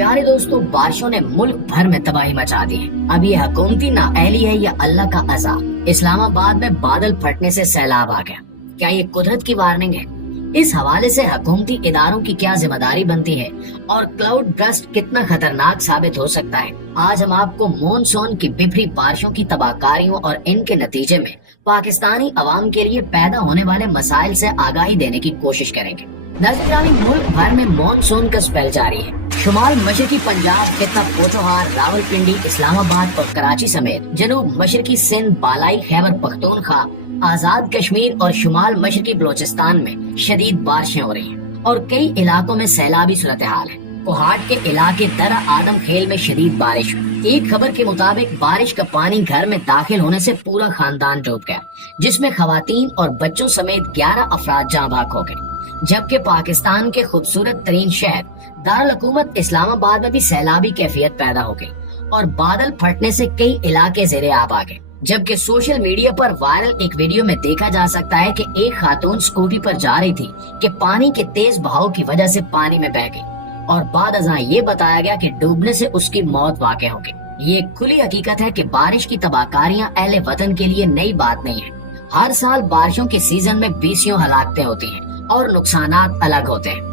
प्यारे दोस्तों, बारिशों ने मुल्क भर में तबाही मचा दी है। अब ये हुकूमती नाअहली है या अल्लाह का अज़ाब। इस्लामाबाद में बादल फटने से सैलाब आ गया। क्या ये कुदरत की वार्निंग है? इस हवाले से हुकूमती इदारों की क्या जिम्मेदारी बनती है और क्लाउड बर्स्ट कितना खतरनाक साबित हो सकता है? आज हम आपको मॉनसून की विपरीत बारिशों की तबाहकारियों और इनके नतीजे में पाकिस्तानी अवाम के लिए पैदा होने वाले मसाइल से आगाही देने की कोशिश करेंगे। नाज़रीन, मुल्क भर में मॉनसून का स्पेल जारी है। शुमाल मशरकी पंजाब, खित्ता पोठोहार, रावलपिंडी, इस्लामाबाद और कराची समेत जनूब मशरकी सिंध, बालाई खैबर पख्तूनख्वा, आजाद कश्मीर और शुमाल मशरकी बलोचिस्तान में शदीद बारिशें हो रही हैं और कई इलाकों में सैलाबी सूरत हाल है। कोहाट के इलाके दरा आदम खेल में शदीद बारिश हुई। एक खबर के मुताबिक बारिश का पानी घर में दाखिल होने से पूरा खानदान डूब गया, जिसमें खवातीन और बच्चों समेत 11 अफराद जाँ बाक हो गए। जबकि पाकिस्तान के खूबसूरत तरीन शहर दारुल हुकूमत इस्लामाबाद में भी सैलाबी कैफियत पैदा हो गई और बादल फटने से कई इलाके ज़ेरे आब आ गए। जबकि सोशल मीडिया पर वायरल एक वीडियो में देखा जा सकता है कि एक खातून स्कूटी पर जा रही थी कि पानी के तेज बहाव की वजह से पानी में बह गई और बाद अज़ां ये बताया गया कि डूबने से उसकी मौत वाक़ हो गई। ये खुली हकीकत है कि बारिश की तबाहकारियां अहले वतन के लिए नई बात नहीं है। हर साल बारिशों के सीजन में 20 हलाकतें होती हैं और नुकसानात अलग होते हैं।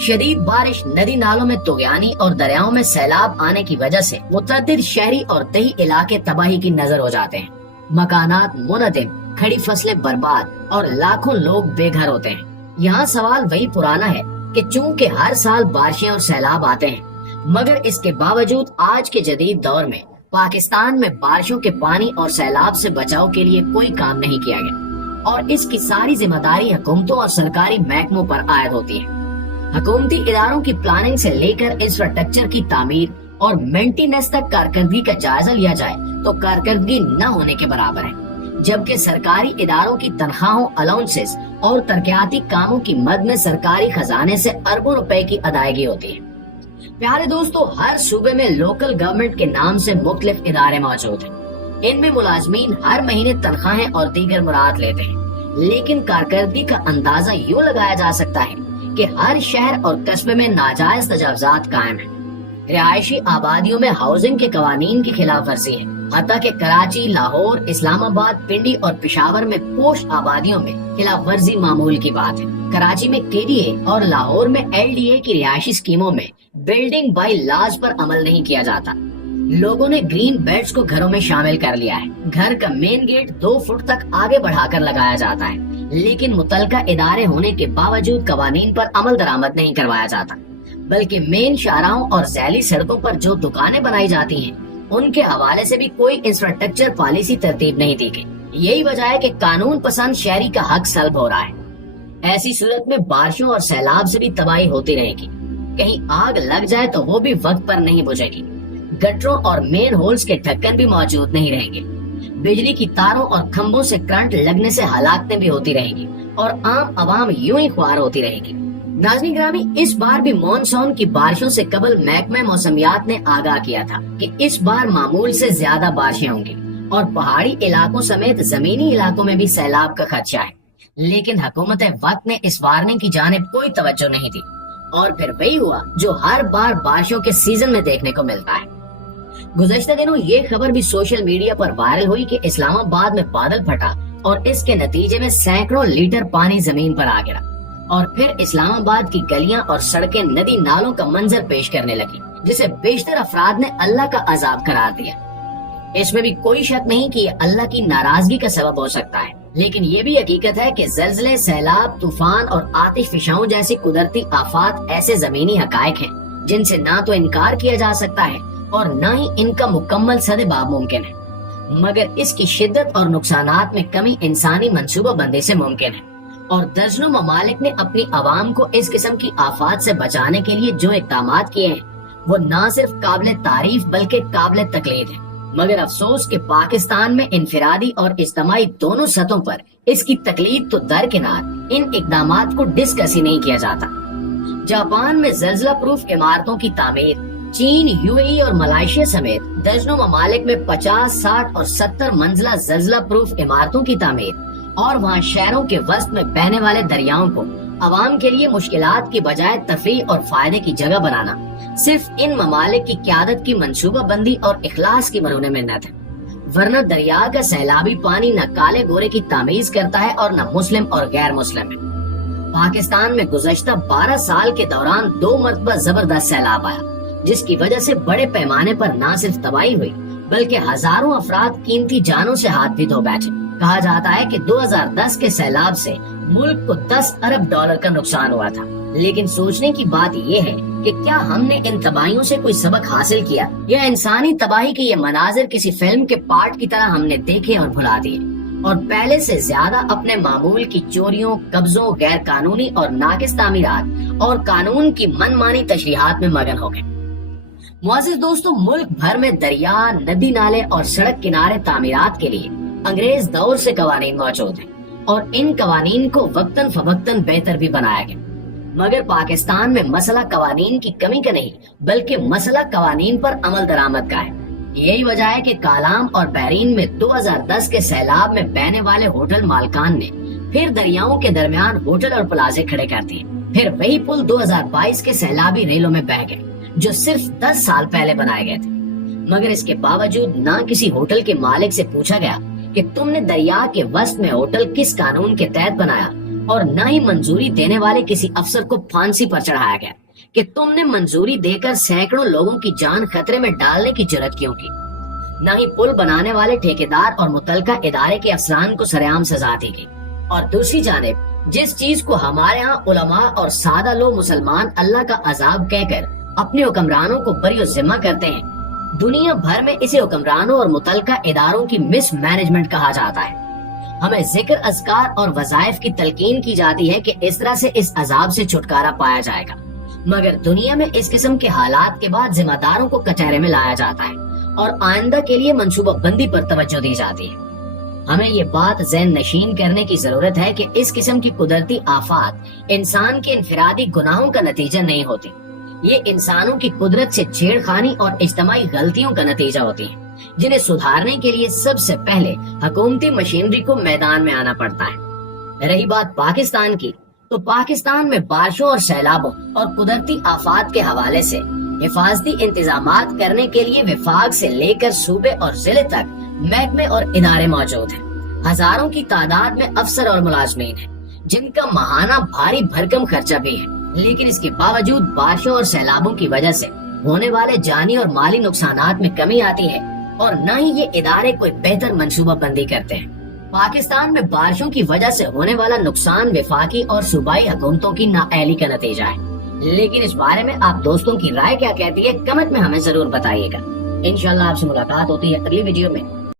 शदीद बारिश, नदी नालों में तुगयानी और दरियाओं में सैलाब आने की वजह से मुतअद्दिद शहरी और दही इलाके तबाही की नजर हो जाते हैं। मकानात मुनहदिम, खड़ी फसलें बर्बाद और लाखों लोग बेघर होते हैं। यहाँ सवाल वही पुराना है कि चूंकि हर साल बारिशें और सैलाब आते हैं, मगर इसके बावजूद आज के जदीद दौर में पाकिस्तान में बारिशों के पानी और सैलाब से बचाव के लिए कोई काम नहीं किया गया और इसकी सारी जिम्मेदारी हुकूमतों और सरकारी महकमों पर आयद होती है। हुकूमती इदारों की प्लानिंग से लेकर इंफ्रास्ट्रक्चर की तामीर और मेंटेनेंस तक कारकर्दगी का जायजा लिया जाए तो कारकर्दगी न होने के बराबर है। जबकि सरकारी इदारों की तनख्वाहों, अलाउंसेस और तरक्याती कामों की मद में सरकारी खजाने से अरबों रुपए की अदायगी होती है। प्यारे दोस्तों, हर सूबे में लोकल गवर्नमेंट के नाम से मुख्तलिफ इदारे मौजूद हैं। इनमें मुलाजमीन हर महीने तनख्वाहें और दीगर मुराद लेते हैं, लेकिन कारकर्दगी का अंदाजा यूँ लगाया जा सकता है कि हर शहर और कस्बे में नाजायज तजावुजात कायम है। रिहायशी आबादियों में हाउसिंग के कवानीन की खिलाफ वर्जी है। हत्ता के कराची, लाहौर, इस्लामाबाद, पिंडी और पेशावर में पोश आबादियों में खिलाफ वर्जी मामूल की बात है। कराची में केडीए और लाहौर में एलडीए की रिहायशी स्कीमों में बिल्डिंग बाय लॉज पर अमल नहीं किया जाता। लोगों ने ग्रीन बेल्ट्स को घरों में शामिल कर लिया है। घर का मेन गेट 2 फुट तक आगे बढ़ाकर लगाया जाता है, लेकिन मुतलका इदारे होने के बावजूद कवानीन पर अमल दरामद नहीं करवाया जाता, बल्कि मेन शाहराहों और झैली सड़कों पर जो दुकानें बनाई जाती हैं, उनके हवाले से भी कोई इंफ्रास्ट्रक्चर पॉलिसी तरतीब नहीं दी गई। यही वजह है कि कानून पसंद शहरी का हक सल्ब हो रहा है। ऐसी सूरत में बारिशों और सैलाब से भी तबाही होती रहेगी। कहीं आग लग जाए तो वो भी वक्त पर नहीं बुझेगी। गटरों और मेन होल्स के ढक्कन भी मौजूद नहीं रहेंगे। बिजली की तारों और खंभों से करंट लगने से हलाकतें भी होती रहेंगी और आम आवाम यूं ही ख्वार होती रहेगी। नाज़रीन ग्रामी, इस बार भी मॉनसून की बारिशों से कबल महकमा मौसमियात ने आगाह किया था कि इस बार मामूल से ज्यादा बारिशें होंगी और पहाड़ी इलाकों समेत जमीनी इलाकों में भी सैलाब का खदशा है। लेकिन हुकूमत वक्त ने इस वार्निंग की जानिब कोई तवज्जो नहीं दी और फिर वही हुआ जो हर बार बारिशों के सीजन में देखने को मिलता है। गुज़श्ता दिनों ये खबर भी सोशल मीडिया पर वायरल हुई कि इस्लामाबाद में बादल फटा और इसके नतीजे में सैकड़ों लीटर पानी जमीन पर आ गिरा और फिर इस्लामाबाद की गलियां और सड़कें नदी नालों का मंजर पेश करने लगी, जिसे बेशतर अफराद ने अल्लाह का अजाब करार दिया। इसमें भी कोई शक नहीं कि ये अल्लाह की नाराजगी का सबब हो सकता है, लेकिन ये भी हकीकत है कि ज़लज़ले, सैलाब, तूफान और आतिश फिशाओं जैसी कुदरती आफात ऐसे जमीनी हकायक हैं जिनसे ना तो इनकार किया जा सकता है और न ही इनका मुकम्मल सद्भाव मुमकिन है। मगर इसकी शिद्दत और नुकसानात में कमी इंसानी मंसूबाबंदी से मुमकिन है और दर्जनों ममालिक ने अपनी आवाम को इस किस्म की आफात से बचाने के लिए जो इक़दामात किए हैं वो न सिर्फ काबिल तारीफ बल्कि काबिल तकलीद है। मगर अफसोस कि पाकिस्तान में इनफिरादी और इज्तमाई दोनों सतहों पर इसकी तकलीद तो दरकिनार, इन इक़दामात को डिस्कस ही नहीं किया जाता। जापान में ज़लज़ला प्रूफ इमारतों की तामीर, चीन, यूएई और मलेशिया समेत दर्जनों ममालिक में 50, 60 और 70 मंजिला ज़लज़ला प्रूफ इमारतों की तामीर और वहाँ शहरों के वस्त में बहने वाले दरियाओं को आवाम के लिए मुश्किलात की बजाय तफरीह और फायदे की जगह बनाना सिर्फ इन ममालिक की क़यादत की मंसूबा बंदी और इखलास की मरोने मिन्नत है, वरना दरिया का सैलाबी पानी न काले गोरे की तामीज करता है और न मुस्लिम और गैर मुस्लिम है। पाकिस्तान में गुज़श्ता 12 साल के दौरान 2 मरतबा जबरदस्त सैलाब आया, जिसकी वजह से बड़े पैमाने पर न सिर्फ तबाही हुई बल्कि हजारों अफराद कीमती जानों से हाथ भी धो बैठे। कहा जाता है कि 2010 के सैलाब से मुल्क को 10 अरब डॉलर का नुकसान हुआ था। लेकिन सोचने की बात ये है कि क्या हमने इन तबाहियों से कोई सबक हासिल किया, या इंसानी तबाही के ये मनाजिर किसी फिल्म के पार्ट की तरह हमने देखे और भुला दिए और पहले से ज्यादा अपने मामूल की चोरियों, कब्जों, गैर कानूनी और नाकिस तामीरात और कानून की मनमानी तशरीहात में मगन हो गए। मुअज़्ज़िज़ दोस्तों, मुल्क भर में दरिया, नदी नाले और सड़क किनारे तामीरात के लिए अंग्रेज दौर से कवानीन मौजूद हैं और इन कवानीन को वक्तन फवक्तन बेहतर भी बनाया गया। मगर पाकिस्तान में मसला कवानीन की कमी का नहीं बल्कि मसला कवानीन पर अमल दरामद का है। यही वजह है कि कालाम और बहरीन में 2010 के सैलाब में बहने वाले होटल मालकान ने फिर दरियाओं के दरमियान होटल और प्लाजे खड़े कर दिए। फिर वही पुल 2022 के सैलाबी रेलों में बह गए जो सिर्फ 10 साल पहले बनाए गए थे। मगर इसके बावजूद न किसी होटल के मालिक से पूछा गया कि तुमने दरिया के वस्त में होटल किस कानून के तहत बनाया, और न ही मंजूरी देने वाले किसी अफसर को फांसी पर चढ़ाया गया कि तुमने मंजूरी देकर सैकड़ों लोगों की जान खतरे में डालने की जरूरत क्यों की। न ही पुल बनाने वाले ठेकेदार और मुतलका इदारे के अफसरान को सरेआम सजा दी गई। और दूसरी जानिब जिस चीज को हमारे यहाँ उलमा और सादा लोग मुसलमान अल्लाह का अजाब कहकर अपने हुक्मरानों को बरी जिम्मा करते हैं, दुनिया भर में इसे हुक्मरानों और मुतलका इदारों की मिस मैनेजमेंट कहा जाता है। हमें जिक्र, अज़कार और वज़ाइफ की तलकीन की जाती है कि इस तरह से इस अजाब से छुटकारा पाया जाएगा, मगर दुनिया में इस किस्म के हालात के बाद जिम्मेदारों को कचहरे में लाया जाता है और आइंदा के लिए मंसूबा बंदी पर तवज्जो दी जाती है। हमें ये बात ज़हन नशीन करने की जरूरत है कि इस किस्म की कुदरती आफात इंसान के इनफरादी गुनाहों का नतीजा नहीं होती, ये इंसानों की कुदरत से छेड़खानी और इज्तमाई गलतियों का नतीजा होती है, जिन्हें सुधारने के लिए सबसे पहले हुकूमती मशीनरी को मैदान में आना पड़ता है। रही बात पाकिस्तान की, तो पाकिस्तान में बारिशों और सैलाबों और कुदरती आफात के हवाले से हिफाजती इंतजामात करने के लिए विफाक से लेकर सूबे और जिले तक महकमे और इदारे मौजूद हैं। हजारों की तादाद में अफसर और मुलाजमीन हैं, जिनका माहाना भारी भरकम खर्चा भी है। लेकिन इसके बावजूद बारिशों और सैलाबों की वजह से होने वाले जानी और माली नुकसानात में कमी आती है और न ही ये इदारे कोई बेहतर मंसूबा बंदी करते हैं। पाकिस्तान में बारिशों की वजह से होने वाला नुकसान विफाकी और सूबाई हुकूमतों की नाअहली का नतीजा है। लेकिन इस बारे में आप दोस्तों की राय क्या कहती है, कमेंट में हमें जरूर बताइएगा। इंशाल्लाह आपसे मुलाकात होती है अगली वीडियो में।